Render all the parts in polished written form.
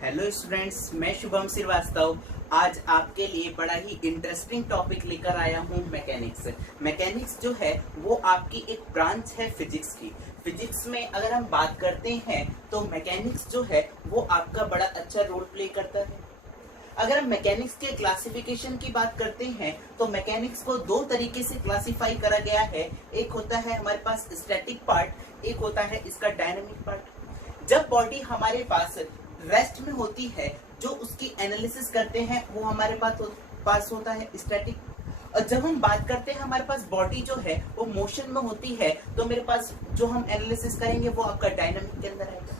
Hello students, मैं शुभम श्रीवास्तव आज आपके लिए बड़ा ही इंटरेस्टिंग टॉपिक लेकर आया हूँ मैकेनिक्स। मैकेनिक्स जो है वो आपकी एक ब्रांच है फिजिक्स की। फिजिक्स में अगर हम बात करते हैं तो मैकेनिक्स जो है वो आपका बड़ा अच्छा रोल प्ले करता है। अगर हम मैकेनिक्स के क्लासिफिकेशन की बात करते हैं तो मैकेनिक्स को दो तरीके से क्लासिफाई करा गया है। एक होता है हमारे पास स्टैटिक पार्ट, एक होता है इसका डायनामिक पार्ट। जब बॉडी हमारे पास रेस्ट में होती है, जो उसकी एनालिसिस करते हैं वो हमारे पास होता है स्टैटिक। और जब हम बात करते हैं हमारे पास बॉडी जो है वो मोशन में होती है, तो मेरे पास जो हम एनालिसिस करेंगे वो आपका डायनामिक के अंदर आएगा।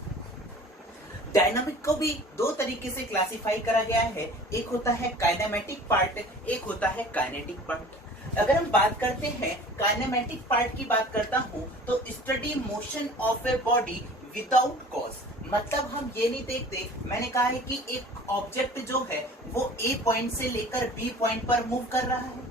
डायनामिक को भी दो तरीके से क्लासिफाई करा गया है, एक होता है काइनेमेटिक पार्ट, एक होता है काइनेटिक पार्ट। अगर हम बात करते हैं काइनेमेटिक पार्ट की बात करता हूं तो study motion of a body without cause. मतलब हम ये नहीं देखते, मैंने कहा है कि एक ऑब्जेक्ट जो है वो ए पॉइंट से लेकर बी पॉइंट पर मूव कर रहा है,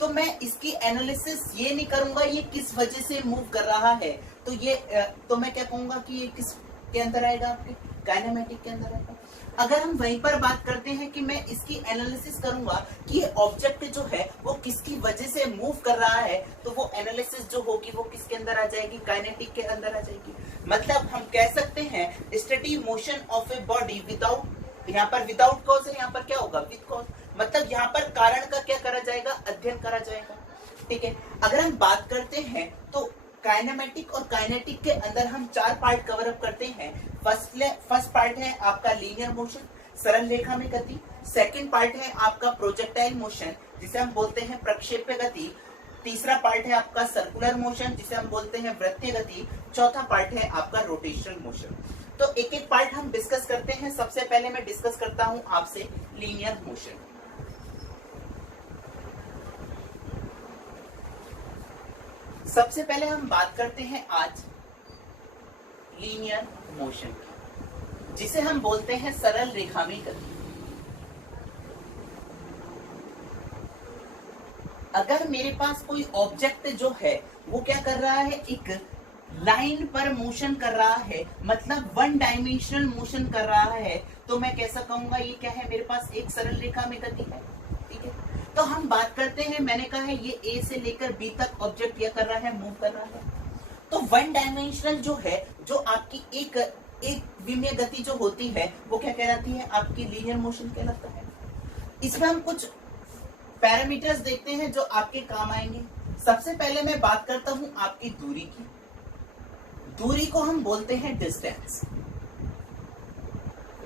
तो मैं इसकी एनालिसिस ये नहीं करूंगा ये किस वजह से मूव कर रहा है, तो मैं क्या कहूंगा कि ये किस के अंदर आएगा, आपके काइनेमेटिक के अंदर आएगा। अगर हम वहीं पर बात करते हैं कि मैं इसकी एनालिसिस करूंगा कि ये ऑब्जेक्ट जो है वो किसकी वजह से मूव कर रहा है, तो वो एनालिसिस जो होगी वो किसके अंदर आ जाएगी, काइनेटिक के अंदर आ जाएगी। मतलब हम कह सकते हैं study motion of a body without, यहाँ पर विदाउट कॉज है, यहाँ पर क्या होगा विद कॉज। मतलब यहाँ पर कारण का क्या करा जाएगा, अध्ययन करा जाएगा। ठीक है, अगर हम बात करते हैं तो काइनेमेटिक और काइनेटिक के अंदर हम चार पार्ट कवर अप करते हैं। फर्स्ट पार्ट है आपका लीनियर मोशन, सरल रेखा में गति। सेकंड पार्ट है आपका प्रोजेक्टाइल मोशन, जिसे हम बोलते हैं प्रक्षेप्य गति। तीसरा पार्ट है आपका सर्कुलर मोशन, जिसे हम बोलते हैं वृत्तीय गति। चौथा पार्ट है आपका रोटेशनल मोशन। तो एक एक पार्ट हम डिस्कस करते हैं। सबसे पहले मैं डिस्कस करता हूं आपसे लीनियर मोशन। सबसे पहले हम बात करते हैं आज लीनियर मोशन की, जिसे हम बोलते हैं सरल रेखा में गति। अगर मेरे पास कोई ऑब्जेक्ट जो है वो क्या कर रहा है, एक लाइन पर मोशन कर रहा है, मतलब वन डायमेंशनल मोशन कर रहा है, तो मैं कैसा कहूंगा ये क्या है, मेरे पास एक सरल रेखा में गति है। ठीक है, तो हम बात करते हैं, मैंने कहा है ये ए से लेकर बी तक ऑब्जेक्ट क्या कर रहा है, मूव कर रहा है। तो वन डायमेंशनल जो है, जो आपकी एक विमीय गति जो होती है वो क्या कहलाती है, आपकी लीनियर मोशन कहलाता है। इसमें हम कुछ पैरामीटर्स देखते हैं जो आपके काम आएंगे। सबसे पहले मैं बात करता हूं आपकी दूरी की। दूरी को हम बोलते हैं डिस्टेंस।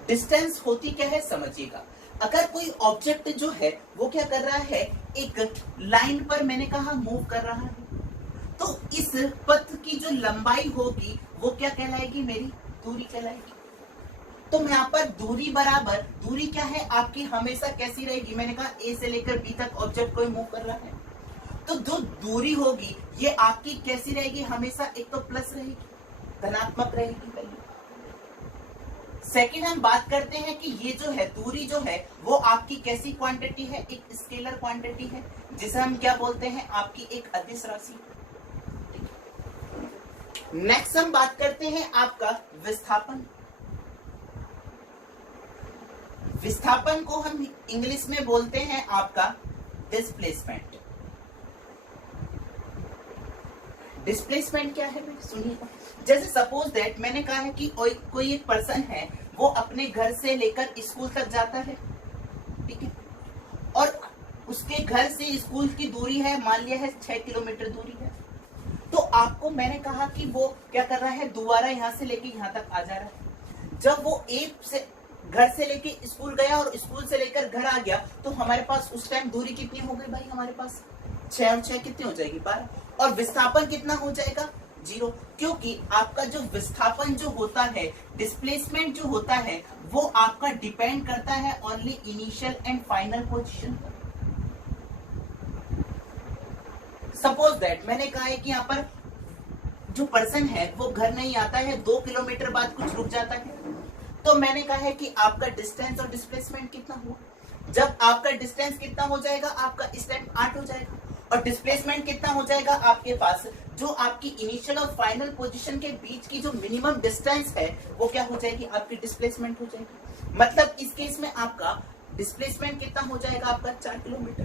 डिस्टेंस होती क्या है समझिएगा। अगर कोई ऑब्जेक्ट जो है वो क्या कर रहा है, एक लाइन पर मैंने कहा मूव कर रहा है, तो इस पथ की जो लंबाई होगी वो क्या कहलाएगी, मेरी दूरी कहलाएगी। तो यहाँ पर दूरी बराबर, दूरी क्या है आपकी, हमेशा कैसी रहेगी, मैंने कहा ए से लेकर बी तक ऑब्जेक्ट कोई मूव कर रहा है, तो जो दूरी होगी ये आपकी कैसी रहेगी, हमेशा एक तो प्लस रहेगी, धनात्मक रहेगी पहले। सेकंड हम बात करते हैं कि ये जो है दूरी जो है वो आपकी कैसी क्वांटिटी है, एक स्केलर क्वांटिटी है, जिसे हम क्या बोलते हैं, आपकी एक अदिश राशि। नेक्स्ट हम बात करते हैं आपका विस्थापन। विस्थापन को हम इंग्लिश में बोलते हैं आपका डिस्प्लेसमेंट। डिस्प्लेसमेंट क्या है, सुनिएगा। जैसे सपोज दैट मैंने कहा है कि कोई एक पर्सन है, वो अपने घर से लेकर स्कूल तक जाता है, ठीक है, और उसके घर से स्कूल की दूरी है, मान लिया है 6 किलोमीटर दूरी है। तो आपको मैंने कहा कि वो क्या कर रहा है, दोबारा यहाँ से लेके यहाँ तक आ जा रहा है। जब वो एक से घर से लेके स्कूल गया और स्कूल से लेकर घर आ गया, तो हमारे पास उस टाइम दूरी कितनी हो गई भाई, हमारे पास 6 और 6 कितनी हो जाएगी, 12। और विस्थापन कितना हो जाएगा, 0, क्योंकि आपका जो विस्थापन जो होता है, डिस्प्लेसमेंट जो होता है, वो आपका डिपेंड करता है only initial and final position पर। सपोज दैट मैंने कहा है कि यहाँ पर जो पर्सन है वो घर नहीं आता है, 2 किलोमीटर बाद कुछ रुक जाता है, तो मैंने कहा है कि आपका डिस्टेंस और डिस्प्लेसमेंट कितना हुआ। जब आपका डिस्टेंस कितना हो जाएगा, आपका इस टाइम 8 हो जाएगा, और डिस्प्लेसमेंट कितना हो जाएगा आपके पास, जो आपकी इनिशियल और फाइनल पोजीशन के बीच की जो मिनिमम डिस्टेंस है वो क्या हो जाएगी, आपकी डिस्प्लेसमेंट हो जाएगी। मतलब इस केस में आपका डिस्प्लेसमेंट कितना हो जाएगा, आपका 4 किलोमीटर।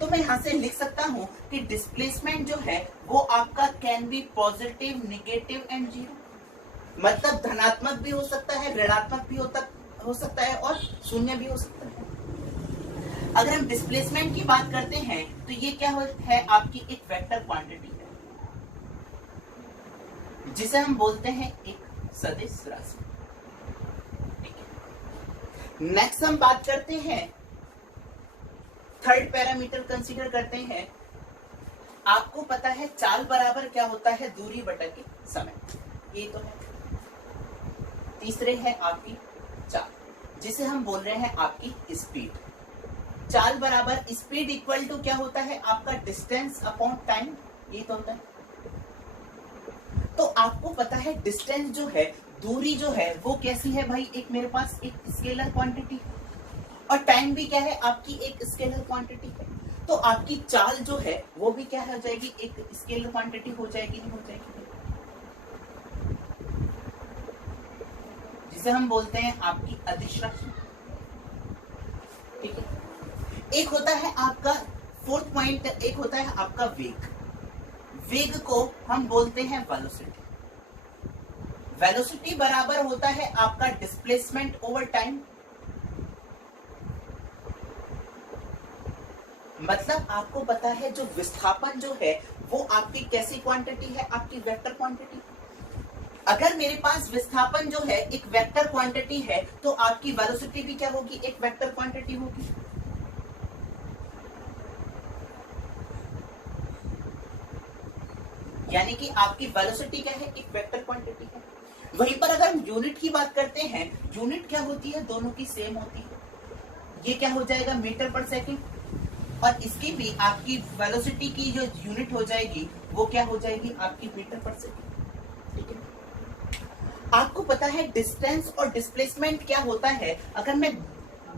तो मैं यहां से लिख सकता हूं कि डिस्प्लेसमेंट जो है वो आपका can be positive, negative and zero. मतलब धनात्मक भी हो सकता है, ऋणात्मक भी हो सकता है और शून्य भी हो सकता है। अगर हम डिस्प्लेसमेंट की बात करते हैं तो ये क्या है, आपकी एक वेक्टर क्वांटिटी है जिसे हम बोलते हैं एक सदिश राशि। नेक्स्ट हम बात करते हैं, थर्ड पैरामीटर कंसीडर करते हैं। आपको पता है चाल बराबर क्या होता है, दूरी बटा के समय, ये तो है। तीसरे है आपकी चाल, जिसे हम बोल रहे हैं आपकी स्पीड। चाल बराबर स्पीड इक्वल टू क्या होता है, आपका डिस्टेंस अपॉन टाइम, ये तो होता है। तो आपको पता है डिस्टेंस जो है, दूरी जो है वो कैसी है भाई, एक मेरे पास एक स्केलर क्वांटिटी, और टाइम भी क्या है, आपकी एक स्केलर क्वांटिटी है। तो आपकी चाल जो है वो भी क्या हो जाएगी, एक स्केलर क्वांटिटी हो जाएगी, नहीं हो जाएगी, जिसे हम बोलते हैं आपकी अदिश राशि। ठीक है। एक होता है आपका फोर्थ पॉइंट, एक होता है आपका वेग। वेग को हम बोलते हैं वेलोसिटी। वेलोसिटी बराबर होता है आपका डिस्प्लेसमेंट ओवर टाइम। मतलब आपको पता है जो विस्थापन जो है वो आपकी कैसी क्वांटिटी है, आपकी वेक्टर क्वांटिटी। अगर मेरे पास विस्थापन जो है एक वेक्टर क्वांटिटी है तो आपकी वेलोसिटी भी क्या होगी, एक वेक्टर क्वांटिटी होगी। यानी कि आपकी वेलोसिटी क्या है, एक वेक्टर क्वांटिटी है। वहीं पर अगर हम यूनिट की बात करते हैं, यूनिट क्या होती है, दोनों की सेम होती है। ये क्या हो जाएगा, मीटर पर सेकंड, और इसकी भी आपकी वेलोसिटी की जो यूनिट हो जाएगी वो क्या हो जाएगी, आपकी मीटर पर सेकंड। ठीक है। आपको पता है डिस्टेंस और डिस्प्लेसमेंट क्या होता है। अगर मैं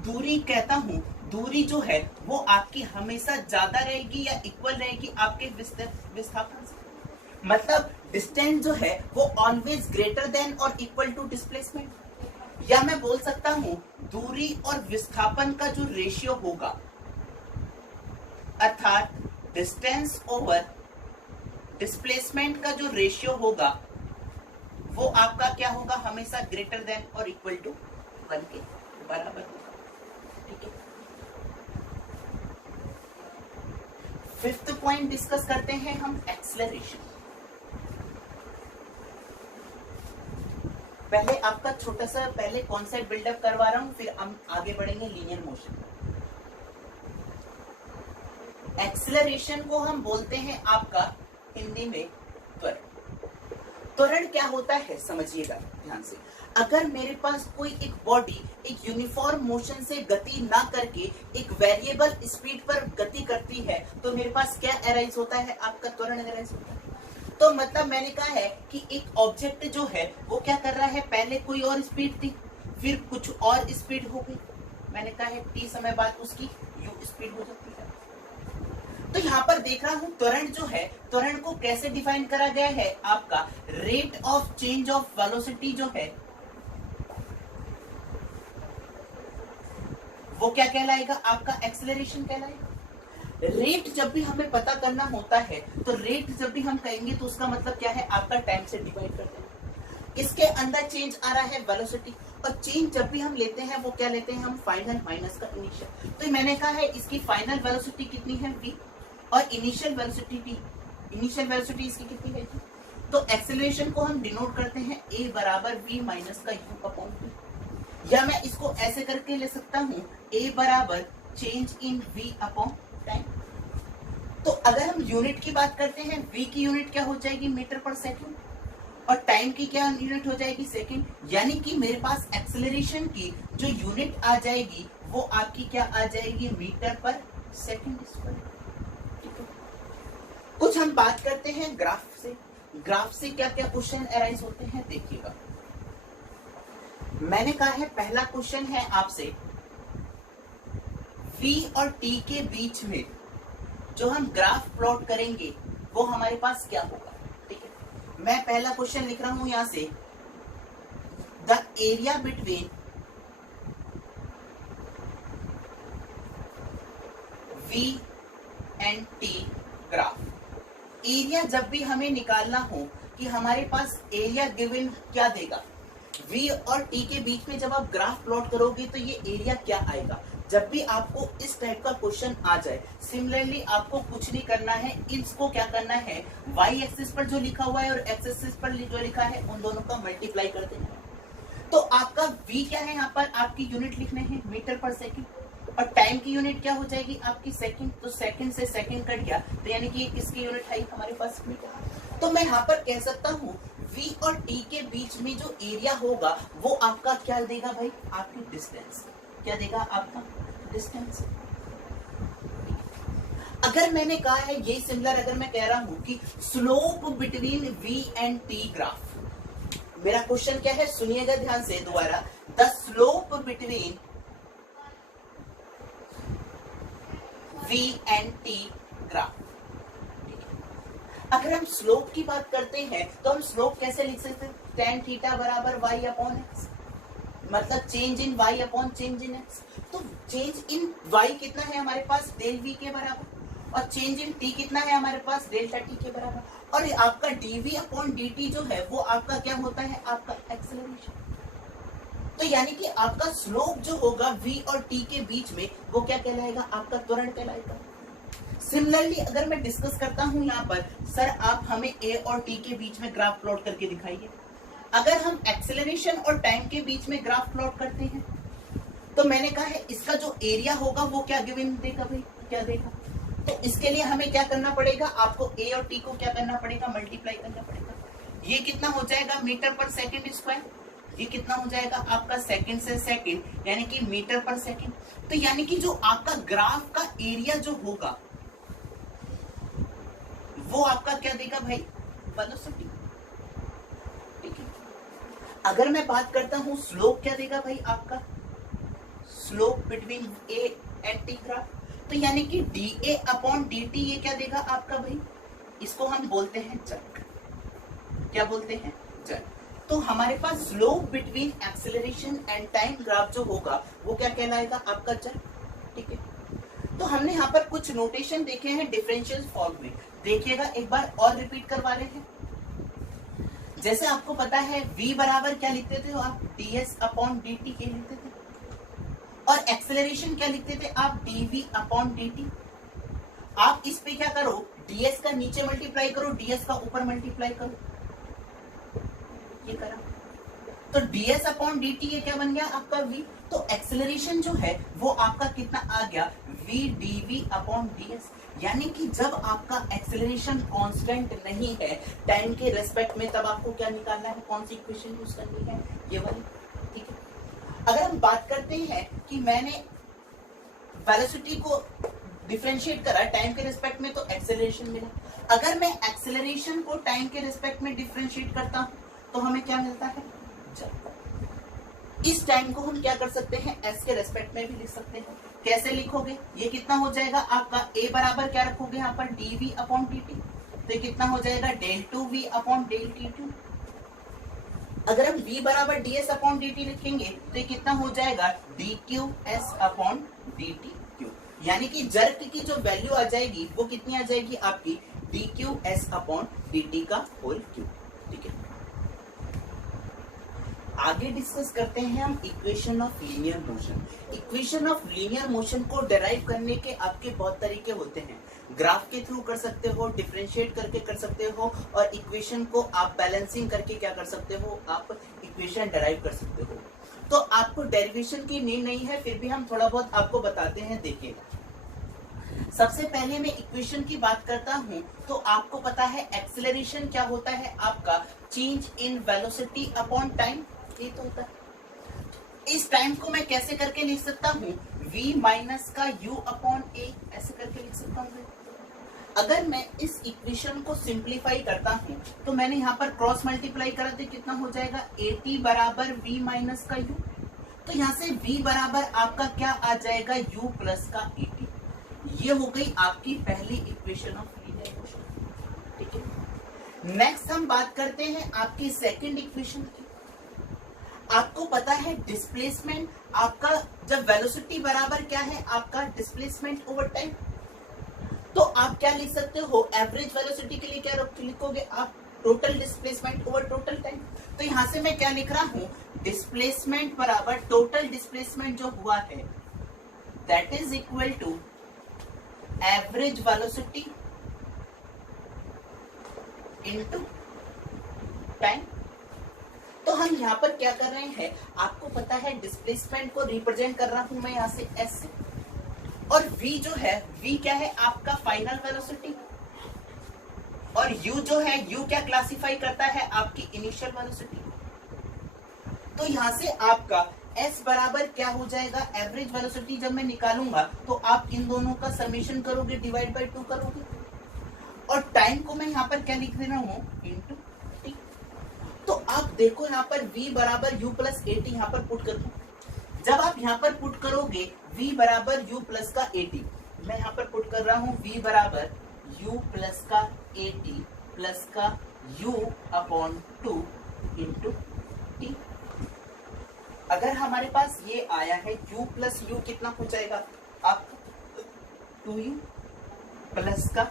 दूरी कहता हूं, दूरी जो है वो आपकी हमेशा ज्यादा रहेगी या इक्वल रहेगी आपके विस्थापन से। मतलब डिस्टेंस जो है वो ऑलवेज ग्रेटर देन और इक्वल टू डिस्प्लेसमेंट। या मैं बोल सकता हूं दूरी और विस्थापन का जो रेशियो होगा, अर्थात डिस्टेंस ओवर डिस्प्लेसमेंट का जो रेशियो होगा वो आपका क्या होगा, हमेशा ग्रेटर देन और इक्वल टू 1 के बराबर होगा। ठीक है। फिफ्थ पॉइंट डिस्कस करते हैं हम, एक्सेलरेशन। पहले आपका छोटा सा पहले कॉन्सेप्ट बिल्डअप करवा रहा हूं, फिर हम आगे बढ़ेंगे लीनियर मोशन। एक्सेलरेशन को हम बोलते हैं आपका हिंदी में त्वरण। त्वरण क्या होता है समझिएगा ध्यान से। अगर मेरे पास कोई एक बॉडी एक यूनिफॉर्म मोशन से गति ना करके एक वेरिएबल स्पीड पर गति करती है तो मेरे पास क्या अराइज होता है, आपका त्वरण अराइज होता है। तो मतलब मैंने कहा है कि एक ऑब्जेक्ट जो है वो क्या कर रहा है, पहले कोई और स्पीड थी, फिर कुछ और स्पीड हो गई, मैंने कहा है t समय बाद उसकी u स्पीड हो जाती है। तो यहाँ पर देख रहा हूं त्वरण जो है, त्वरण को कैसे डिफाइन करा गया है, आपका rate of change of velocity जो है वो क्या कहलाएगा, आपका एक्सेलरेशन कहलाएगा। रेट जब भी हमें पता करना होता है तो रेट जब भी हम कहेंगे तो उसका मतलब क्या है, आपका टाइम से डिवाइड करते हैं। इसके अंदर चेंज आ रहा है वेलोसिटी, और चेंज जब भी हम लेते हैं वो क्या लेते हैं, हम फाइनल माइनस का इनिशियल। तो मैंने कहा है इसकी फाइनल वेलोसिटी कितनी है v, और initial velocity t। Initial velocity इसकी कितनी है t। तो एक्सेलरेशन को हम डिनोट करते हैं a बराबर v माइनस का u अपॉन t। या मैं इसको ऐसे करके ले सकता हूँ a बराबर change in v upon time. तो अगर हम यूनिट की बात करते हैं, v की यूनिट क्या हो जाएगी, मीटर पर सेकंड, और टाइम की क्या यूनिट हो जाएगी, सेकंड। यानी कि मेरे पास एक्सेलरेशन की जो यूनिट आ जाएगी वो आपकी क्या आ जाएगी, मीटर पर सेकंड स्क्वायर। कुछ हम बात करते हैं ग्राफ से। ग्राफ से क्या क्या क्वेश्चन अराइज होते हैं देखिएगा। मैंने कहा है पहला क्वेश्चन है आपसे, v और t के बीच में जो हम ग्राफ प्लॉट करेंगे वो हमारे पास क्या होगा। ठीक है, मैं पहला क्वेश्चन लिख रहा हूं यहां से, the area between V and T graph. Area जब भी हमें निकालना हो कि हमारे पास एरिया गिवन क्या देगा, V और T के बीच में जब आप ग्राफ प्लॉट करोगे तो ये एरिया क्या आएगा। जब भी आपको इस टाइप का क्वेश्चन आ जाए, सिमिलरली आपको कुछ नहीं करना है, इसको क्या करना है, y एक्सिस पर जो लिखा हुआ है और x एक्सिस पर जो लिखा है उन दोनों का मल्टीप्लाई कर देना है। तो आपका v क्या है, यहाँ पर आपकी यूनिट लिखने हैं मीटर पर सेकंड, और टाइम की यूनिट क्या हो जाएगी आपकी सेकंड। तो सेकंड से सेकंड कट गया तो यानी कि किसकी यूनिट है हमारे पास मीटर। तो मैं यहाँ पर कह सकता हूँ v और t के बीच में जो एरिया होगा वो आपका क्या देगा भाई, आपकी डिस्टेंस। क्या देगा आपका डिस्टेंस। अगर मैंने कहा है ये सिमिलर, अगर मैं कह रहा हूं कि slope between v and t graph, मेरा क्वेश्चन क्या है सुनिएगा ध्यान से दोबारा, the slope between v and t graph. अगर हम स्लोप की बात करते हैं तो हम स्लोप कैसे लिख सकते हैं, tan थीटा बराबर y अपॉन x, मतलब change in y upon change in x। तो चेंज इन y कितना है हमारे पास, डेल v के बराबर, और चेंज इन t कितना है हमारे पास, डेल्टा t के बराबर। और आपका dv अपॉन dt जो है वो आपका क्या होता है, आपका एक्सेलरेशन। तो यानी कि आपका स्लोप जो होगा v और t के बीच में वो क्या कहलाएगा, आपका त्वरण कहलाएगा। सिमिलरली अगर मैं डिस्कस करता हूं यहाँ पर, सर आप हमें a और t के बीच में ग्राफ प्लॉट करके दिखाइए। अगर हम एक्सेलरेशन और टाइम के बीच में ग्राफ प्लॉट करते हैं तो मैंने कहा है इसका जो एरिया होगा वो क्या गिवन देगा भाई, क्या देगा। तो इसके लिए हमें क्या करना पड़ेगा, आपको a और t को क्या करना पड़ेगा, मल्टीप्लाई करना पड़ेगा। ये कितना हो जाएगा मीटर पर सेकंड स्क्वायर, ये कितना हो जाएगा आपका सेकंड से सेकंड यानी कि मीटर पर सेकंड। तो यानी कि जो आपका ग्राफ का एरिया जो होगा वो आपका क्या देगा भाई, वेलोसिटी। ठीक है, अगर मैं बात करता हूं स्लोप क्या देगा भाई, आपका slope between a and t graph. तो यानी कि dA अपॉन dt ये क्या देगा आपका भाई, इसको हम बोलते हैं जड़। क्या बोलते हैं, जड़। तो हमारे पास slope between acceleration and time graph जो होगा वो क्या कहलाएगा, आपका जड़। ठीक है, तो हमने यहाँ पर कुछ नोटेशन देखे हैं डिफरेंशियल फॉर्म में, देखिएगा एक बार और रिपीट करवा रहे हैं। जैसे आपको पता है v बराबर क्या लिखते थे आप, ds अपॉन dt के लिखते थे, और एक्सेलरेशन क्या लिखते थे आप, dv अपॉन dt। आप इस पे क्या करो, ds का नीचे मल्टीप्लाई करो, ds का ऊपर मल्टीप्लाई करो, ये करा तो ds अपॉन dt ये क्या बन गया आपका v। तो एक्सेलरेशन जो है वो आपका कितना आ गया, v dv अपॉन ds। यानी कि जब आपका एक्सेलरेशन कांस्टेंट नहीं है टाइम के रेस्पेक्ट में, तब आपको क्या निकालना है, कौन सी इक्वेशन यूज करनी है, ये वाली। ठीक है, अगर हम बात करते हैं कि मैंने वेलोसिटी को डिफरेंशिएट करा टाइम के रिस्पेक्ट में तो एक्सेलरेशन मिला। अगर मैं एक्सेलरेशन को टाइम के रिस्पेक्ट में डिफरेंशिएट करता हूं तो हमें क्या मिलता है, जड़। इस टाइम को हम क्या कर सकते हैं, s के रेस्पेक्ट में भी लिख सकते हैं। कैसे लिखोगे, ये कितना हो जाएगा आपका, a बराबर क्या रखोगे यहाँ पर, dv अपॉन dt। तो ये कितना हो जाएगा, del to v upon del t2। अगर हम v बराबर ds अपॉन dt लिखेंगे तो ये कितना हो जाएगा, dqs अपॉन dtq। यानी कि जड़ की जो वैल्यू आ जाएगी वो कितनी आ जाएगी आपकी, dqs अपॉन dt का होल क्यूब। ठीक है, आगे डिस्कस करते हैं हम equation of linear motion. Equation of linear motion को डेराइव करने के आपके बहुत तरीके होते हैं, ग्राफ के थ्रू कर सकते हो, डिफरेंशिएट करके कर सकते हो, और इक्वेशन को आप बैलेंसिंग करके क्या कर सकते हो, आप इक्वेशन डेराइव कर सकते हो। तो आपको डेरिवेशन की नीड नहीं है, फिर भी हम थोड़ा बहुत आपको बताते हैं। देखिएगा, सबसे पहले मैं इक्वेशन की बात करता हूं तो आपको पता है एक्सेलरेशन क्या होता है आपका, change in velocity upon time. ये तो होता है। इस टाइम को मैं कैसे करके लिख सकता हूँ, v माइनस का u अपॉन a, ऐसे करके लिख सकता हूँ। अगर मैं इस इक्वेशन को सिंप्लीफाई करता हूँ तो मैंने यहाँ पर क्रॉस मल्टीप्लाई करा तो कितना हो जाएगा, at बराबर v माइनस का u। तो यहाँ से v बराबर आपका क्या आ जाएगा, u प्लस का at। ये हो गई आपकी पहली इक्वेशन ऑफ लीनियर मोशन, ठीक है। नेक्स्ट हम बात करते हैं आपकी सेकंड इक्वेशन की। आपको पता है डिस्प्लेसमेंट आपका, जब वेलोसिटी बराबर क्या है आपका डिस्प्लेसमेंट ओवर टाइम, तो आप क्या लिख सकते हो, एवरेज वेलोसिटी के लिए क्या लिखोगे आप, total displacement over total time. तो यहां से मैं क्या लिख रहा हूं, डिस्प्लेसमेंट बराबर टोटल डिस्प्लेसमेंट जो हुआ है that is equal to average velocity into time. तो हम यहाँ पर क्या कर रहे हैं, आपको पता है डिस्प्लेसमेंट को रिप्रेजेंट कर रहा हूं मैं यहाँ से s से, और v जो है, v क्या है आपका फाइनल वेलोसिटी, और u जो है, u क्या क्लासिफाई करता है आपकी इनिशियल वेलोसिटी। तो यहां से आपका s बराबर क्या हो जाएगा, एवरेज वेलोसिटी जब मैं निकालूंगा तो आप इन दोनों का समेशन करोगे, डिवाइड बाय 2 करोगे, और टाइम को मैं यहाँ पर क्या लिख दे रहा हूँ, इनटू t। तो आप देखो यहाँ पर v बराबर u प्लस at यहाँ पर पुट कर दो। जब आप यहाँ पर पुट करोगे v बराबर u प्लस का at, मैं यहाँ पर पुट कर रहा हूँ v बराबर u प्लस का at प्लस का u अपॉन 2 इंटू t। अगर हमारे पास ये आया है u प्लस u कितना हो जाएगा आपका 2u प्लस का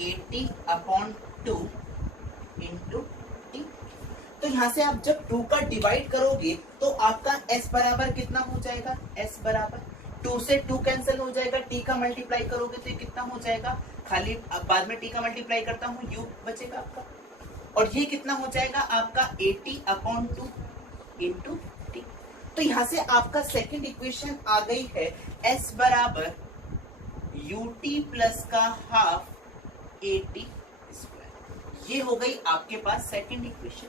80 अपॉन 2 इंटू टी। तो यहां से आप जब 2 का डिवाइड करोगे तो आपका s बराबर कितना हो जाएगा, s बराबर 2 से 2 कैंसिल हो जाएगा, t का मल्टीप्लाई करोगे तो ये कितना हो जाएगा, खाली बाद में t का मल्टीप्लाई करता हूँ u बचेगा आपका, और ये कितना हो जाएगा आपका 80 अपॉन 2 इंटू टी। तो यहां से आपका सेकंड इक्वेशन आ गई है s बराबर ut प्लस का हाफ 80 स्क्वायर। ये हो गई आपके पास सेकंड इक्वेशन,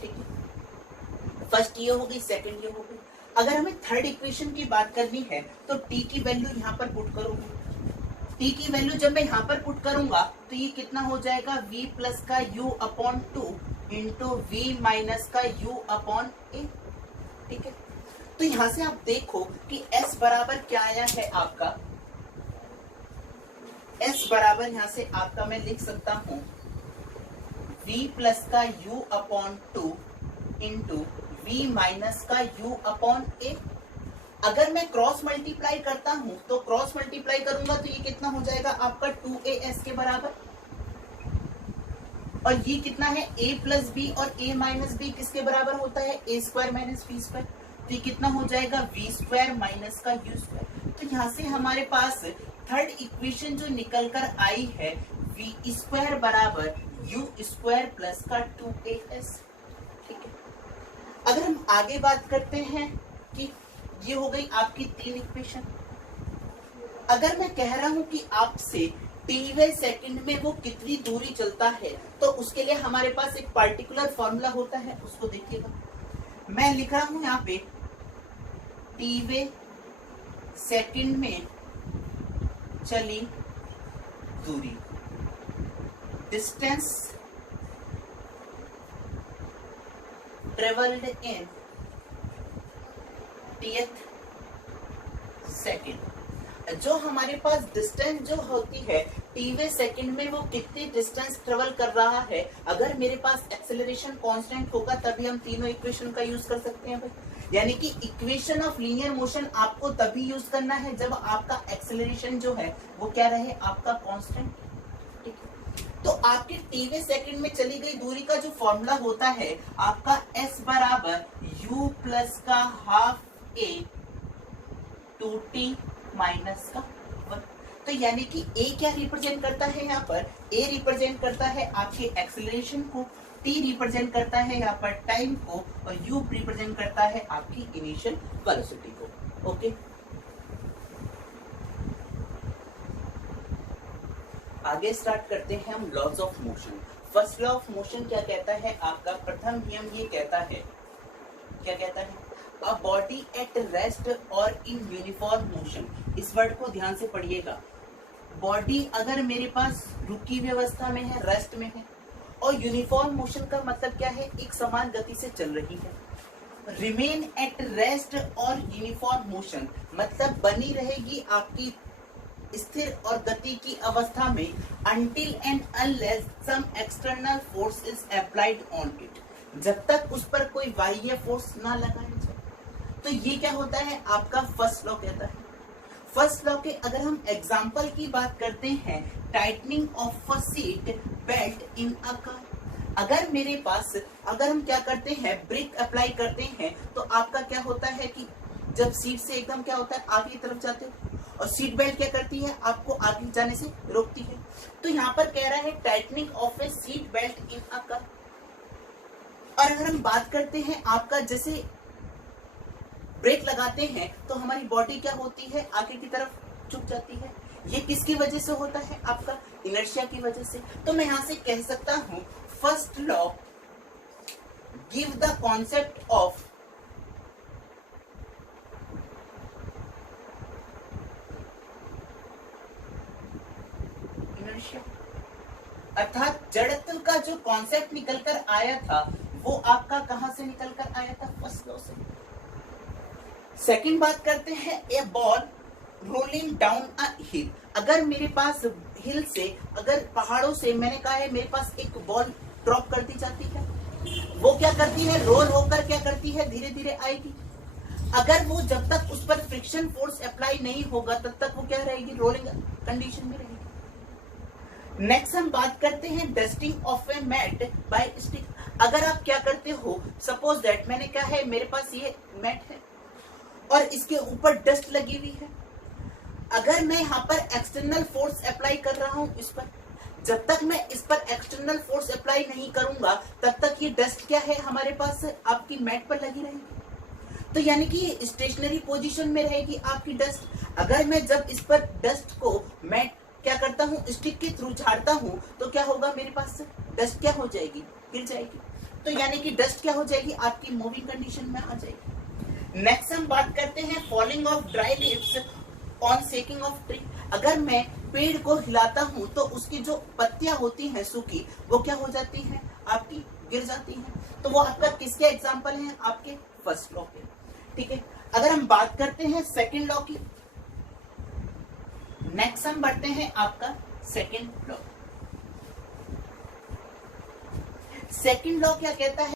ठीक है। फर्स्ट ये हो गई, सेकंड ये हो गई। अगर हमें थर्ड इक्वेशन की बात करनी है तो t की वैल्यू यहाँ पर पुट करूंगा। t की वैल्यू जब मैं यहाँ पर पुट करूंगा तो ये कितना हो जाएगा, v प्लस का u upon 2 into v minus का u अपॉन a, ठीक है। तो यहां से आप देखो कि s बराबर क्या आया है आपका, s बराबर यहां से आपका मैं लिख सकता हूं v प्लस का u upon 2 into v minus का u अपॉन a। अगर मैं क्रॉस मल्टीप्लाई करता हूं तो क्रॉस मल्टीप्लाई करूंगा तो ये कितना हो जाएगा आपका 2as के बराबर, और ये कितना है a प्लस बी, और a माइनस बी किसके बराबर होता है, a square minus B square. तो ये कितना हो जाएगा v स्क्वायर माइनस का u स्क्वायर। तो यहाँ से हमारे पास थर्ड इक्वेशन जो निकल कर आई है v स्क्वायर बराबर u स्क्वायर प्लस का 2as, ठीक है। अगर हम आगे बात करते हैं कि ये हो गई आपकी 3 इक्वेशन। अगर मैं कह रहा हूं कि आपसे टीवे सेकंड में वो कितनी दूरी चलता है, तो उसके लिए हमारे पास एक पार्टिकुलर फॉर्मूला होता है, उसको देखिएगा। मैं लिख रहा हूं यहाँ पे टीवे सेकंड में चली दूरी, डिस्टेंस ट्रेवल्ड इन टीएथ सेकंड। जो हमारे पास डिस्टेंस जो होती है टीवे सेकंड में, वो कितनी डिस्टेंस ट्रेवल कर रहा है, अगर मेरे पास एक्सेलरेशन कांस्टेंट होगा तभी हम तीनों इक्वेशन का यूज कर सकते हैं भाई। यानी कि इक्वेशन ऑफ लीनियर मोशन आपको तभी यूज करना है जब आपका एक्सेलरेशन जो है वो क्या रहे, आपका कांस्टेंट, ठीक है। तो आपके टीवे सेकंड में चली गई दूरी का जो फॉर्मूला होता है आपका s बराबर u प्लस का हाफ a 2t माइनस का 1। तो यानी कि a क्या रिप्रेजेंट करता है यहाँ पर, a रिप्रेजेंट करता है आपके एक्सेलरेशन को, t रिप्रेजेंट करता है यहाँ पर टाइम को, और u रिप्रेजेंट करता है आपकी इनिशियल वेलोसिटी को। ओके, आगे स्टार्ट करते हैं हम laws of motion. First law of motion क्या कहता है आपका, प्रथम नियम ये कहता है, क्या कहता है, अ बॉडी एट रेस्ट और इन यूनिफॉर्म मोशन। इस वर्ड को ध्यान से पढ़िएगा। बॉडी अगर मेरे पास रुकी हुई अवस्था में है, रेस्ट में है, और यूनिफॉर्म मोशन का मतलब क्या है, एक समान गति से चल रही है। रिमेन एट रेस्ट और यूनिफॉर्म मोशन मतलब बनी रहेगी आपकी स्थिर और गति की अवस्था में until and unless some external force is applied on it, जब तक उस पर कोई बाह्य फोर्स ना लगाया जाए। तो ये क्या होता है आपका फर्स्ट लॉ कहता है। फर्स्ट लॉ के अगर हम एग्जांपल की बात करते हैं, tightening of a seat belt in a car. अगर मेरे पास अगर हम क्या करते हैं ब्रेक अप्लाई करते हैं तो आपका क्या होता है कि जब सीट से एकदम क्या होता है आगे की तरफ जाते हो और सीट बेल्ट क्या करती है आपको आगे जाने से रोकती है। तो यहाँ पर कह रहा है tightening of A seat belt in a car. और अगर हम बात करते हैं आपका जैसे ब्रेक लगाते हैं तो हमारी बॉडी क्या होती है आगे की तरफ झुक जाती है। ये किसकी वजह से होता है आपका इनर्शिया की वजह से। तो मैं यहां से कह सकता हूं first law give the concept of inertia, अर्थात जड़त्व का जो कॉन्सेप्ट निकलकर आया था वो आपका कहां से निकलकर आया था फर्स्ट लॉ से। सेकंड बात करते हैं ए बॉल रोलिंग डाउन अ हिल। अगर मेरे पास हिल से अगर पहाड़ों से मैंने कहा है मेरे पास एक बॉल ड्रॉप कर दी जाती है, वो क्या करती है रोल होकर क्या करती है धीरे धीरे आएगी। अगर वो जब तक उस पर फ्रिक्शन फोर्स अप्लाई नहीं होगा तब तक वो क्या रहेगी रोलिंग कंडीशन में रहेगी। नेक्स्ट हम बात करते हैं dusting of a mat by stick. अगर आप क्या करते हो सपोज दैट मैंने कहा है मेरे पास ये मैट है और इसके ऊपर डस्ट लगी हुई है। अगर मैं यहाँ पर एक्सटर्नल फोर्स अप्लाई कर रहा हूं इस पर, जब तक मैं इस पर एक्सटर्नल फोर्स अप्लाई नहीं करूंगा तब तक ये डस्ट क्या है हमारे पास आपकी मैट पर लगी रहेगी। तो यानी कि ये स्टेशनरी पोजीशन में रहेगी आपकी डस्ट। अगर मैं जब इस पर डस्ट को मैं क्या करता हूँ स्टिक के थ्रू झाड़ता हूँ तो क्या होगा मेरे पास डस्ट क्या हो जाएगी गिर जाएगी। तो यानी कि डस्ट क्या हो जाएगी आपकी मूविंग कंडीशन में आ जाएगी। नेक्स्ट हम बात करते हैं falling of dry leaves on shaking of tree. अगर मैं पेड़ को हिलाता हूं तो उसकी जो पत्तियां होती हैं सूखी वो क्या हो जाती हैं आपकी गिर जाती हैं। तो वो आपका किसके एग्जांपल हैं आपके फर्स्ट लॉ के। ठीक है, अगर हम बात करते हैं सेकंड लॉ की, नेक्स्ट हम बढ़ते हैं आपका सेकंड लॉ। सेकंड लॉ क्या कहता है,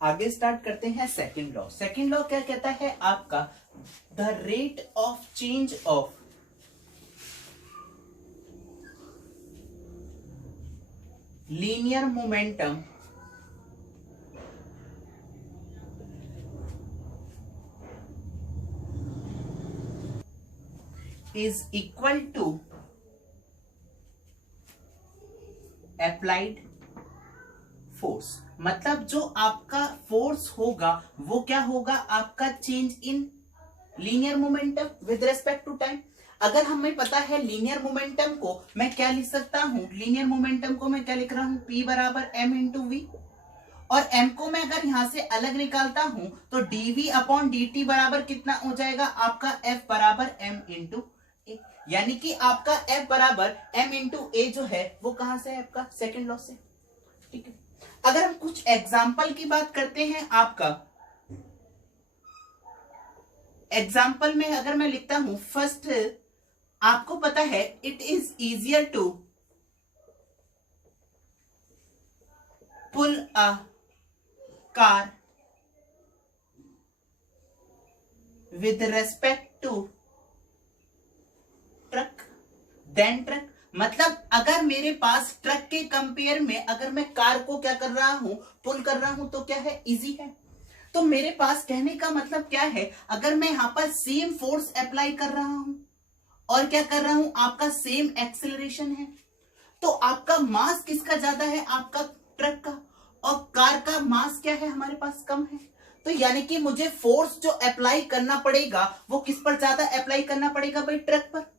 आगे स्टार्ट करते हैं सेकंड लॉ। सेकंड लॉ क्या कहता है आपका the rate of change of linear momentum is equal to applied force। मतलब जो आपका फोर्स होगा वो क्या होगा आपका change in linear momentum with respect to time. अगर हमें पता है लीनियर मोमेंटम को मैं क्या लिख सकता हूं, लीनियर मोमेंटम को मैं क्या लिख रहा हूं P बराबर m इंटू वी, और m को मैं अगर यहां से अलग निकालता हूं तो dv अपॉन dt बराबर कितना हो जाएगा आपका F बराबर m इंटू ए। यानी कि आपका F बराबर m इंटू ए जो है वो कहां से है आपका सेकेंड लॉ से। ठीक है, अगर हम कुछ एग्जाम्पल की बात करते हैं आपका एग्जाम्पल में अगर मैं लिखता हूं फर्स्ट, आपको पता है it is easier to pull a car with respect to truck than truck. मतलब अगर मेरे पास ट्रक के कंपेयर में अगर मैं कार को क्या कर रहा हूं पुल कर रहा हूं तो क्या है इजी है। तो मेरे पास कहने का मतलब क्या है, अगर मैं यहां पर सेम फोर्स अप्लाई कर रहा हूं और क्या कर रहा हूं आपका सेम एक्सेलरेशन है तो आपका मास किसका ज्यादा है आपका ट्रक का, और कार का मास क्या है हमारे पास कम है। तो यानी कि मुझे फोर्स जो अप्लाई करना पड़ेगा वो किस पर ज्यादा अप्लाई करना पड़ेगा भाई ट्रक पर।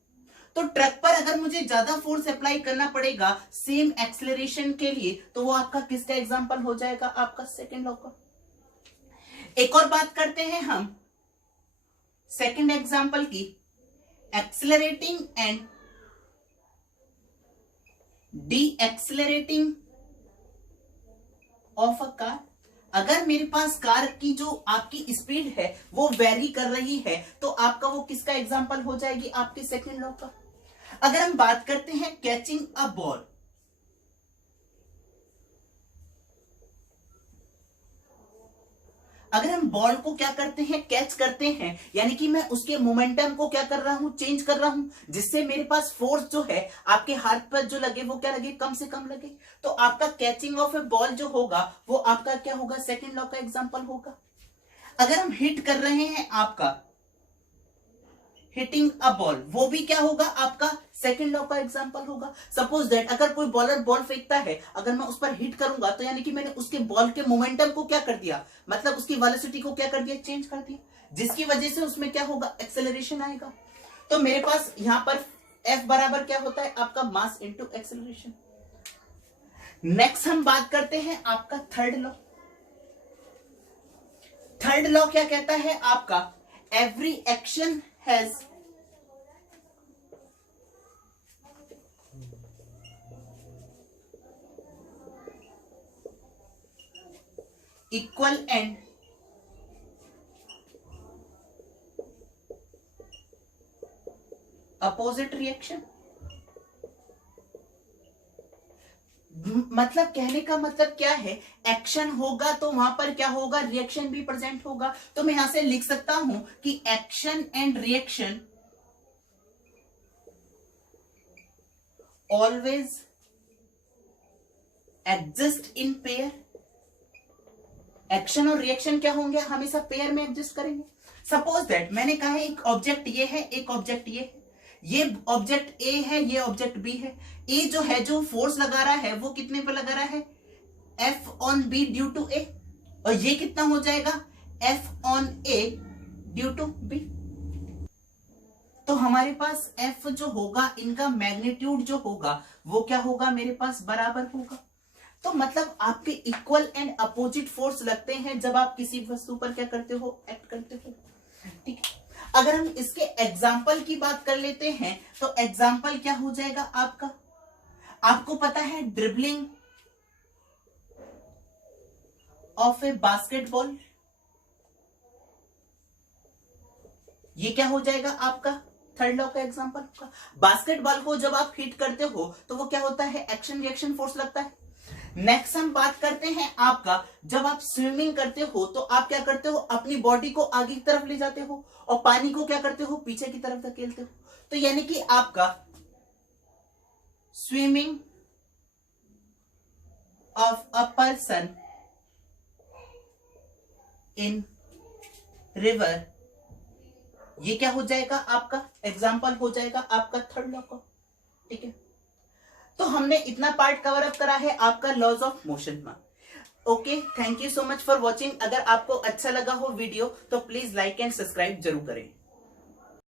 तो ट्रक पर अगर मुझे ज्यादा फोर्स अप्लाई करना पड़ेगा सेम एक्सेलरेशन के लिए तो वो आपका किसका एग्जांपल हो जाएगा आपका सेकंड लॉ का। एक और बात करते हैं हम सेकंड एग्जांपल की, accelerating and D accelerating of a car. अगर मेरे पास कार की जो आपकी स्पीड है वो वेरी कर रही है तो आपका वो किसका एग्जांपल हो जाएगी आपके सेकंड लॉ का। अगर हम बात करते हैं कैचिंग अ बॉल, अगर हम बॉल को क्या करते हैं, कैच करते हैं, यानी कि मैं उसके मोमेंटम को क्या कर रहा हूं, चेंज कर रहा हूं, जिससे मेरे पास फोर्स जो है आपके हाथ पर जो लगे वो क्या लगे, कम से कम लगे। तो आपका कैचिंग ऑफ ए बॉल जो होगा वो आपका क्या होगा, सेकंड लॉ का एग्जांपल होगा। अगर हम हिट कर रहे हैं, आपका हिटिंग अ बॉल, वो भी क्या होगा, आपका सेकंड लॉ का एग्जांपल होगा। सपोज दैट अगर कोई बॉलर बॉल फेंकता है, अगर मैं उस पर हिट करूंगा तो यानी कि मैंने उसके बॉल के मोमेंटम को क्या कर दिया, मतलब उसकी वेलोसिटी को क्या कर दिया, चेंज कर दिया, जिसकी वजह से उसमें क्या होगा, एक्सेलरेशन आएगा। तो मेरे पास यहां पर F बराबर क्या होता है, आपका मास इंटू एक्सेलरेशन। नेक्स्ट हम बात करते हैं आपका थर्ड लॉ। थर्ड लॉ क्या कहता है आपका, every action has equal and opposite reaction. मतलब कहने का मतलब क्या है, एक्शन होगा तो वहां पर क्या होगा, रिएक्शन भी प्रेजेंट होगा। तो मैं यहां से लिख सकता हूं कि action and reaction always exist in pair. Action और रिएक्शन क्या होंगे, हमेशा पेयर में एग्जिस्ट करेंगे। सपोज दैट मैंने कहा है एक ऑब्जेक्ट ये है, एक ऑब्जेक्ट ये है, ये ऑब्जेक्ट ए है, ये ऑब्जेक्ट बी है। ए जो है, जो फोर्स लगा रहा है वो कितने पे लगा रहा है, F on B due to A, और ये कितना हो जाएगा, F on A due to B. तो हमारे पास F जो होगा, इनका मैग्नीट्यूड जो होगा वो क्या होगा, मेरे पास बराबर होगा। तो मतलब आपके इक्वल एंड अपोजिट फोर्स लगते हैं जब आप किसी वस्तु पर क्या करते हो, एक्ट करते हो। ठीक है, अगर हम इसके एग्जाम्पल की बात कर लेते हैं तो एग्जाम्पल क्या हो जाएगा आपका, आपको पता है ड्रिबलिंग ऑफ ए बास्केटबॉल, ये क्या हो जाएगा आपका थर्ड लॉ का एग्जांपल होगा। बास्केटबॉल को जब आप हिट करते हो तो वो क्या होता है, एक्शन रिएक्शन फोर्स लगता है। नेक्स्ट हम बात करते हैं आपका, जब आप स्विमिंग करते हो तो आप क्या करते हो, अपनी बॉडी को आगे की तरफ ले जाते हो और पानी को क्या करते हो, पीछे की तरफ धकेलते हो। तो यानी कि आपका swimming of a person in river, ये क्या हो जाएगा, आपका एग्जाम्पल हो जाएगा आपका थर्ड लॉ का। ठीक है, तो हमने इतना पार्ट कवर अप करा है आपका लॉज ऑफ मोशन में। Okay, thank you so much for watching. अगर आपको अच्छा लगा हो वीडियो तो प्लीज लाइक एंड सब्सक्राइब जरूर करें।